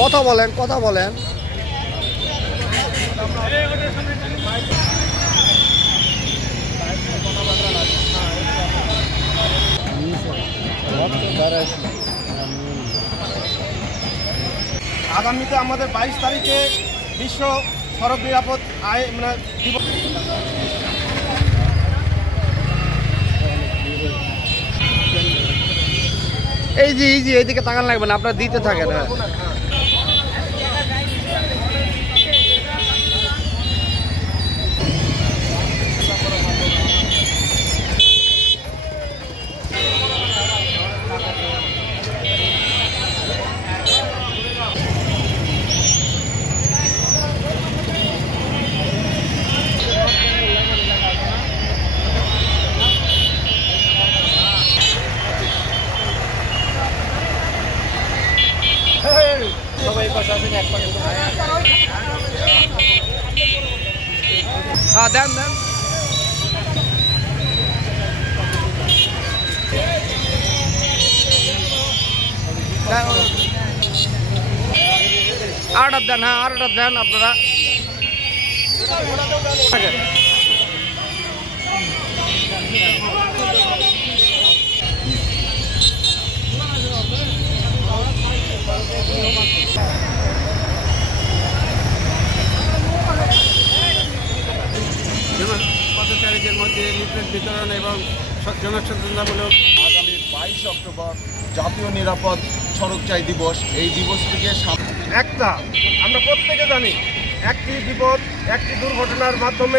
কথা বলেন কথা বলেন। আগামীতে আমাদের 22 তারিখে বিশ্ব সড়ক নিরাপদ দিবস। এই যে এইদিকে তাকান লাগবে না, আপনারা দিতে থাকেন। হ্যাঁ দেন দেন। আরটা দেন, হ্যাঁ আরটা দেন আপনারা। পথচারীদের মধ্যে লিফলেট বিতরণ এবং জনসচেতনতামূলক। আগামী 22 অক্টোবর জাতীয় নিরাপদ সড়ক চাই দিবস। এই দিবসটিকে আমরা প্রত্যেকে জানি একটি বিপদ, একটি দুর্ঘটনার মাধ্যমে